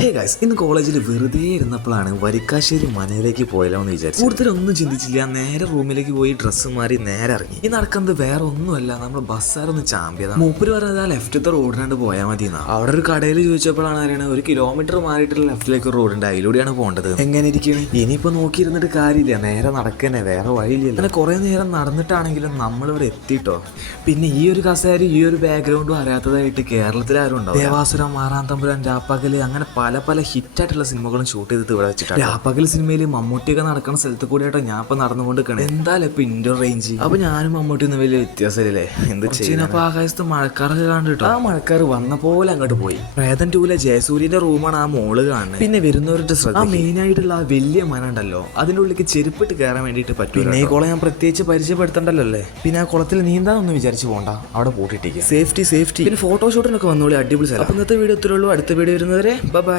Hey guys, ഇന്ന് കോളേജിൽ വെറുതെ ഇരുന്നപ്പോഴാണ് വരിക്കാശ്ശേരി മനയിലേക്ക് പോയാലോ എന്ന് വിചാരിച്ചു. കൂടുതലൊന്നും ചിന്തിച്ചില്ല, നേരെ റൂമിലേക്ക് പോയി ഡ്രസ്സ് മാറി നേരെ ഇറങ്ങി. ഈ നടക്കുന്നത് വേറെ ഒന്നുമല്ല, നമ്മുടെ ബസ്സാരൊന്ന് ചാമ്പ്യതാണ്. മൂപ്പര് പറഞ്ഞത് ആ ലെഫ്റ്റത്തെ റോഡിനാണ്ട് പോയാൽ മതി എന്നാ. അവിടെ ഒരു കടയിൽ ചോദിച്ചപ്പോഴാണ് അറിയണത് 1 കിലോമീറ്റർ മാറിയിട്ടുള്ള ലെഫ്റ്റിലേക്ക് റോഡ് ഉണ്ട്, അതിലൂടെയാണ് പോകേണ്ടത്. എങ്ങനെ ഇരിക്കണേ, ഇനിയിപ്പോ നോക്കിയിരുന്നിട്ട് കാര്യമില്ല, നേരെ നടക്കന്നെ, വേറെ വഴിയില്ല. അങ്ങനെ കുറെ നേരം നടന്നിട്ടാണെങ്കിലും നമ്മളിവിടെ എത്തിട്ടോ. പിന്നെ ഈ ഒരു കസേര ഈ ഒരു ബാക്ക്ഗ്രൗണ്ടും അറിയാത്തതായിട്ട് കേരളത്തിൽ ആരും ഉണ്ടാവും. ദേവാസുരം, മാറാൻ തമ്പുരാൻ, രാപ്പകല്, അങ്ങനെ പല ഹിറ്റായിട്ടുള്ള സിനിമകളും ഷൂട്ട് ചെയ്തിട്ട് ഇവിടെ വെച്ചിട്ടാണ്. രാപ്പകൽ സിനിമയിൽ മമ്മൂട്ടിയൊക്കെ നടക്കുന്ന സ്ഥലത്ത് കൂടിയാട്ടോ ഞാൻ ഇപ്പൊ നടന്നുകൊണ്ട് നിൽക്കണേ. എന്തായാലും ഇപ്പൊ ഇൻഡോർ റേഞ്ച്. അപ്പൊ ഞാനും മമ്മൂട്ടിയൊന്നും വലിയ വ്യത്യാസമില്ലേ, എന്ത് ചെയ്യുന്ന. അപ്പൊ ആകാശത്ത് മഴക്കാറൊക്കെ കണ്ടിട്ടോ. ആ മഴക്കാർ വന്ന പോലെ അങ്ങോട്ട് പോയി. പ്രേതൻ 2-ലെ ജയസൂര്യന്റെ റൂമാണ് ആ മോള് കാണുന്നത്. പിന്നെ വരുന്നവരുടെ ശ്രദ്ധ, ആ മെയിൻ ആയിട്ടുള്ള ആ വലിയ മന ഉണ്ടല്ലോ, അതിന്റെ ഉള്ളിലേക്ക് ചെരുപ്പിട്ട് കയറാൻ വേണ്ടിയിട്ട് പറ്റും. പിന്നെ ഈ കുളം ഞാൻ പ്രത്യേകിച്ച് പരിചയപ്പെടുത്തണ്ടല്ലോ അല്ലേ. പിന്നെ ആ കുളത്തിൽ നീന്താനൊന്നും വിചാരിച്ചു പോകണ്ട, അവിടെ പൂട്ടിട്ടിരിക്കുക. സേഫ്റ്റി. പിന്നെ ഫോട്ടോഷൂട്ടിനൊക്കെ വന്നോളി, അടിപൊളി സ്ഥലം. അപ്പൊ ഇന്നത്തെ വീഡിയോ ഇത്രയുള്ളൂ. അടുത്ത വീഡിയോ വരുന്നവരെ ബൈ.